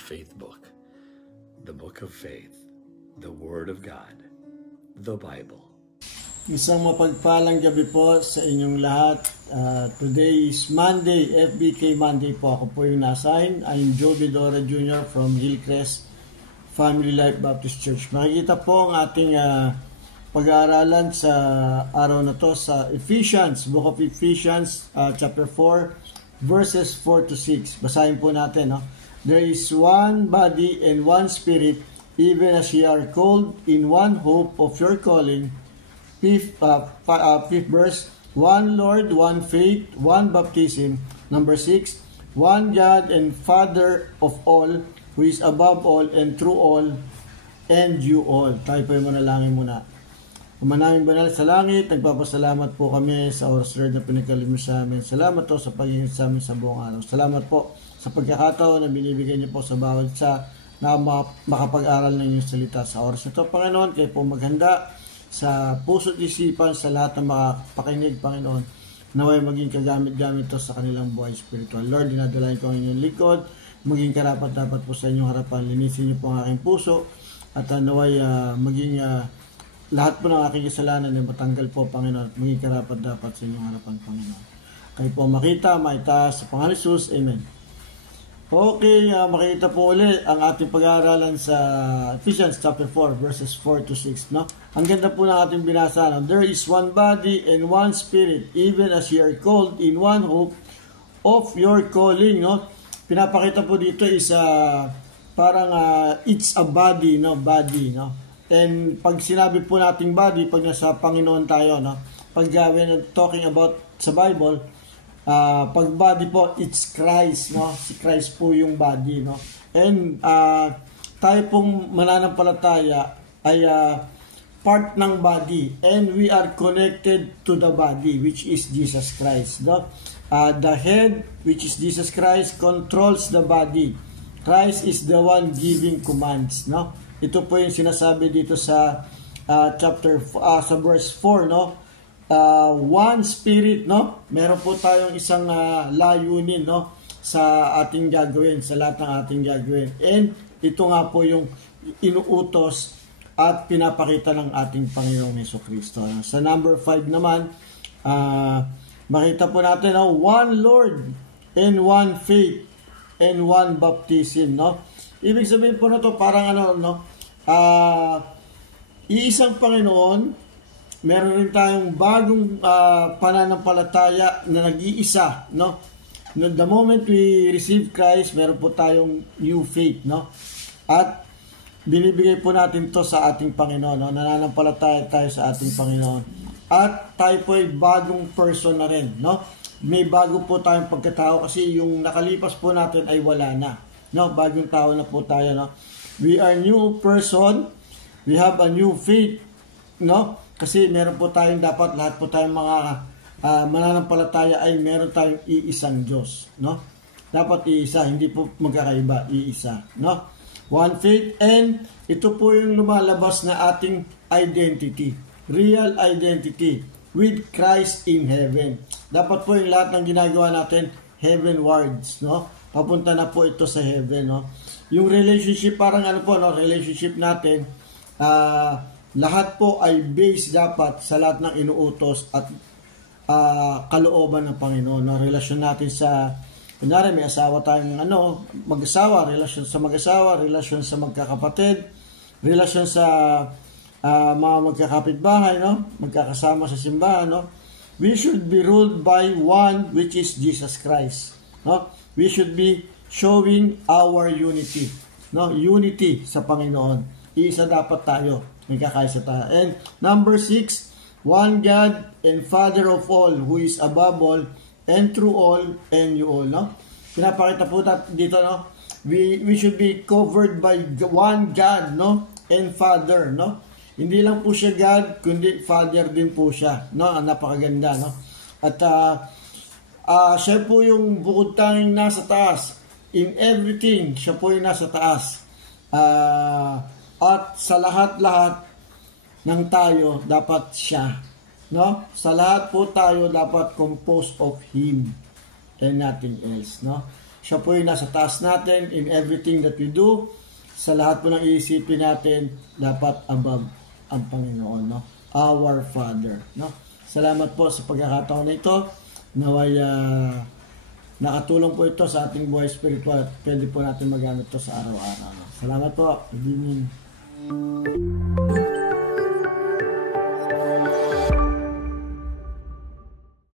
faith book, the book of faith, the Word of God, the Bible. Isang mapagpalang gabi po sa inyong lahat. Today is Monday, FBK Monday po. Ako po yung nasahin. I'm Joe Bedora Jr. from Hillcrest Family Life Baptist Church. Makikita po ang ating pag-aaralan sa araw na to sa Ephesians, Book of Ephesians, chapter 4, verses 4 to 6. Basahin po natin. No? There is one body and one spirit, even as ye are called in one hope of your calling. Fifth verse, one Lord, one faith, one baptism. Number 6, one God and Father of all, who is above all and through all and you all. Tayo po yung manalangin muna. Ama namin banal sa langit, nagpapasalamat po kami sa oras Lord na pinagkalim mo sa amin. Salamat po sa pag-ingat sa amin sa buong araw. Salamat po sa pagkakataon na binibigay niyo po sa bawat isa na makapag-aral ng inyong salita sa oras ito. Panginoon, kayo po maghanda sa puso't isipan sa lahat ng makapakinig, Panginoon, naway maging kagamit-gamit ito sa kanilang buhay spiritual. Lord, dinadalain ko ang inyong likod, maging karapat-dapat po sa inyong harapan. Linisin niyo po ang aking puso at naway maging lahat po ng aking kasalanan ay matanggal po, Panginoon, at maging karapat-dapat sa inyong harapan, Panginoon. Kayo po makita, maitaas sa Pangalan Jesus. Amen. Okay, makita po ulit ang ating pag-aaralan sa Ephesians chapter 4, verses 4 to 6. No? Ang ganda po ng ating binasa. No? There is one body and one spirit, even as ye are called in one hope of your calling. No? Pinapakita po dito is parang it's a body, no? Body, no? And pag sinabi po nating body, pag nasa Panginoon tayo, no? Pag when talking about sa Bible, pag body po, it's Christ, no? Si Christ po yung body, no? And tayo pong mananampalataya ay part ng body, and we are connected to the body, which is Jesus Christ, no? The head, which is Jesus Christ, controls the body. Christ is the one giving commands, no? Ito po yung sinasabi dito sa sa verse 4, no? One spirit, no? Meron po tayong isang layunin, no? Sa ating gagawin, sa lahat ng ating gagawin. And ito nga po yung inuutos at pinapakita ng ating Panginoong Jesucristo. Sa number 5 naman, makita po natin, no? One Lord and one faith and one baptism, no? Ibig sabihin po na to parang iisang Panginoon, meron rin tayong bagong pananampalataya na nag-iisa, no? The moment we receive Christ, meron po tayong new faith, no? At binibigay po natin to sa ating Panginoon, no? Nananampalataya tayo sa ating Panginoon. At tayo po ay bagong person na rin, no? May bago po tayong pagkatao kasi yung nakalipas po natin ay wala na. No, bagong tao na po tayo, no. We are new person. We have a new faith, no? Kasi meron po tayong dapat lahat po tayong mga mananampalataya ay meron tayong iisang Diyos, no? Dapat iisa, hindi po magkakaiba, iisa, no? One faith, and ito po yung lumalabas na ating identity, real identity with Christ in heaven. Dapat po yung lahat ng ginagawa natin heavenwards, no? Papunta na po ito sa heaven, no? Yung relationship, parang relationship natin, lahat po ay based dapat sa lahat ng inuutos at kalooban ng Panginoon, no? Relasyon natin sa, kunyari may asawa tayong mag-asawa, relasyon sa mag-asawa, relasyon sa magkakapatid, relasyon sa mga magkakapitbahay, no? Magkakasama sa simbahan, no? We should be ruled by one, which is Jesus Christ, no? We should be showing our unity, no? Unity sa Panginoon. Iisa dapat tayo, magkakaisa tayo. And number 6, one God and Father of all, who is above all and through all and you all, no? Pinapakita po dito, no? We should be covered by one God, no? And Father, no? Hindi lang po siya God, kundi Father din po siya, no? Napakaganda, no? At siya po yung bukod tanging nasa taas. In everything, siya po yung nasa taas. At sa lahat-lahat ng tayo, dapat siya. No? Sa lahat po tayo, dapat composed of Him and nothing else. No? Siya po yung nasa taas natin in everything that we do. Sa lahat po ng iisipin natin, dapat above ang Panginoon, no? Our Father, no? Salamat po sa pagkakataon na ito. Naway nakatulong po ito sa ating buhay spiritual at pwede po natin magamit ito sa araw-araw. Salamat po. Good evening.